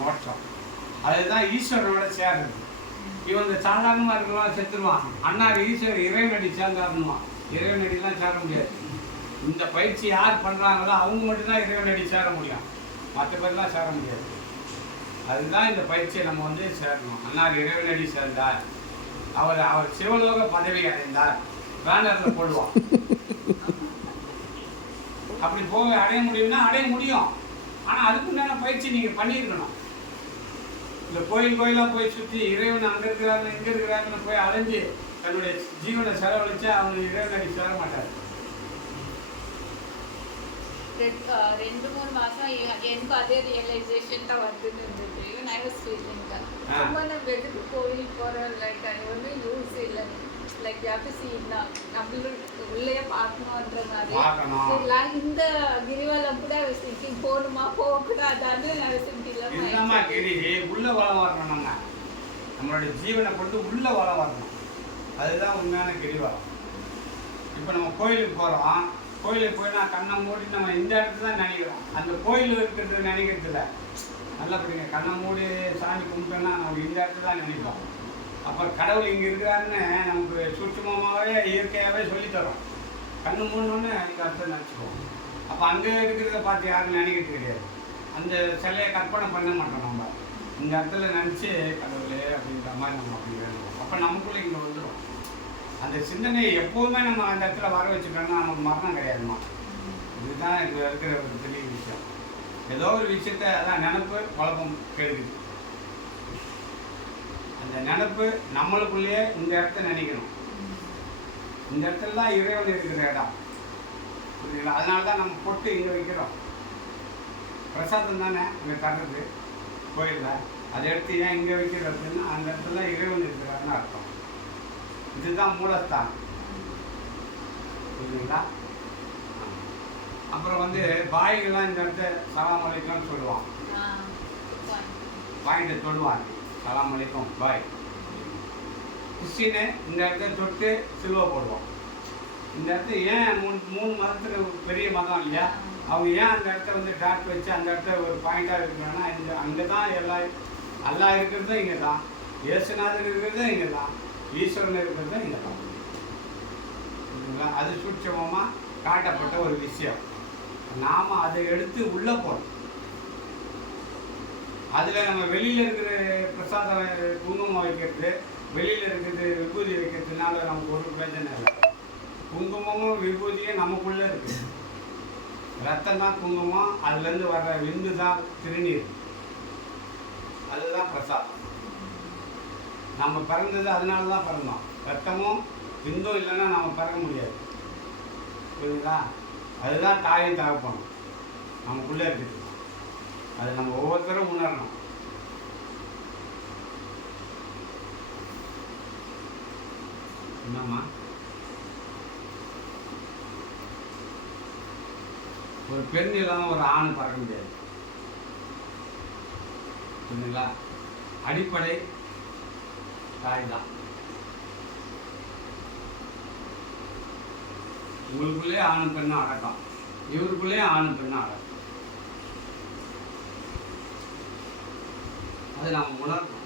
மோட்சம் அதுதான் ஈஸ்வரனோட சேர்றது இவன் இந்த சாதாரணமாக இருக்கலாம் செத்துருவான். அண்ணா ஈஸ்வரர் இறைவனடி சேர்ந்தாருன்னுவான். இறைவனடிலாம் சேர முடியாது. இந்த பயிற்சி யார் பண்ணுறாங்களோ அவங்க மட்டும்தான் இறைவனடி சேர முடியும். மற்ற பேர்லாம் சேர முடியாது. அதுதான் இந்த பயிற்சியை நம்ம வந்து சேரணும். அண்ணார் இறைவனடி சேர்ந்தார். அவர் அவர் சிவலோக பதவி அடைந்தார். பேனரில் போடுவான். அப்படி போக அடைய முடியும்னா அடைய முடியும். ஆனால் அதுக்குண்டான பயிற்சி நீங்கள் பண்ணியிருக்கணும். இந்த கோயில் கோயிலாக போய் சுற்றி இறைவன் அங்கே இருக்கிறாங்க இங்கே இருக்கிறாங்கன்னு போய் அலைஞ்சு தன்னுடைய ஜீவனை செலவழிச்சா அவங்க இறைவனடி சேர மாட்டார். ரெண்டு மூணு மாசம் எனக்கு அதே ரியலைசேஷன் தான் வந்துட்டு இருந்தது. Even I was feeling ah. ரொம்ப நம்ம எதுக்கு கோவில் போகிறோம் லைக் அது ஒன்றும் யூஸ் இல்லை. லைக் யாருக்கு சி நம்மளும் உள்ளே பார்க்கணுன்ற மாதிரி. பார்க்கணும். இதெல்லாம் இந்த கிரிவலம் கூட திங்கிங் போகணுமா சிம்பிளாக கிரி உள்ள வளம் வரணும் நம்ம நம்மளுடைய ஜீவனை கொண்டு உள்ள வளம் வரணும். அதுதான் உண்மையான கிரிவலம். இப்போ நம்ம கோயிலுக்கு போகிறோம் கோயிலுக்கு போய் நான் கண்ணை மூடி நம்ம இந்த இடத்துல தான் நினைக்கிறோம். அந்த கோயில் இருக்கிறது நினைக்கிறது இல்லை. நல்லா படிங்க கண்ணை மூடி சாமி கும்பிட்டோன்னா நம்ம இந்த இடத்துல தான் நினைப்போம். அப்போ கடவுள் இங்கே இருக்கிறாருன்னு நமக்கு சுற்றுமமாகவே இயற்கையாகவே சொல்லித்தரோம் கண்ணு மூடணுன்னு அதுக்கு அர்த்தம் நினச்சிக்குவோம் அப்போ அங்கே இருக்கிறத பார்த்து யாரும் நினைக்கிறது கிடையாது. அந்த சிலையை கற்பனை பண்ண மாட்டோம் நம்ம. இந்த இடத்துல நினச்சி கடவுளே அப்படின்ற மாதிரி நம்ம அப்படி வேணும் அப்போ நமக்குள்ளே இங்கே வந்துடும் அந்த சிந்தனையை எப்போதுமே நம்ம அந்த இடத்துல வர வச்சுட்டோம்னா நமக்கு மரணம் கிடையாதுமா இதுதான் இப்போ இருக்கிற ஒரு பெரிய விஷயம். ஏதோ ஒரு விஷயத்த அதான் நினப்பு குழப்பம் கெடுக்குது. அந்த நினப்பு நம்மளுக்குள்ளேயே இந்த இடத்த நினைக்கணும். இந்த இடத்துல தான் இறைவன் இருக்கிற இடம் புரியுதுங்களா? அதனால தான் நம்ம பொட்டு இங்கே வைக்கிறோம். பிரசாதம் தானே இங்கே தர்றது? கோயிலில். அதை எடுத்து ஏன் இங்கே வைக்கிறது அப்படின்னா அந்த இடத்துல இறைவன் இருக்கிறாருன்னு அர்த்தம். இதுதான் மூலஸ்தானம். புரியுதுங்களா? அப்புறம் வந்து பாய்கள்லாம் இந்த இடத்த சலாம் அலைக்கம்னு சொல்லுவான். பாயிண்ட்டை தொடுவான் சலாம் அலைக்கும் பாய் கிறிஸ்டினு இந்த இடத்த தொட்டு சிலுவை போடுவான் இந்த இடத்த ஏன் மூணு மூணு மதத்துக்கு பெரிய மதம் இல்லையா? அவங்க ஏன் அந்த இடத்த வந்து டாட் வச்சு அந்த இடத்த ஒரு பாயிண்டாக இருக்கிறாங்கன்னா இந்த அங்கே தான் எல்லா அல்லா இருக்கிறதும் இங்கே தான் இயேசுநாதர் இருக்கிறதும் இங்கே தான் ஈஸ்வரன் இருக்கிறதும் இங்கே தான் புரியுதுங்களா? அது சூட்சமமாக காட்டப்பட்ட ஒரு விஷயம். நாம் அதை எடுத்து உள்ளே போகணும் அதில் நம்ம வெளியில் இருக்கிற பிரசாதம் குங்குமம் வைக்கிறது வெளியில் இருக்கிறது விபூதி வைக்கிறதுனால நமக்கு ஒரு பிரச்சனை இல்லை. குங்குமமும் விபூதியும் நமக்குள்ளே இருக்குது ரத்தம் தான் குங்குமம் அதுலேருந்து வர்ற விந்து தான் திருநீர். அதுதான் பிரசாதம். நம்ம பிறந்தது அதனால தான் பிறந்தோம். ரத்தமும் விந்தும் இல்லைன்னா நம்ம பிறக்க முடியாது. புரியுதுங்களா அதுதான் தாயும் தகப்பணும் நமக்குள்ளே இருக்குது. அது நம்ம ஒவ்வொருத்தரும் உணரணும். என்னம்மா? ஒரு பெண் இல்லாமல் ஒரு ஆண் பறக்க முடியாது. புரியுதுங்களா அடிப்படை தாய் தான் உங்களுக்குள்ளே ஆணும் பெண்ணும் அடக்கம். இவருக்குள்ளே ஆணும் பெண்ணும் அடக்கம். அது நாம் உணர்வோம்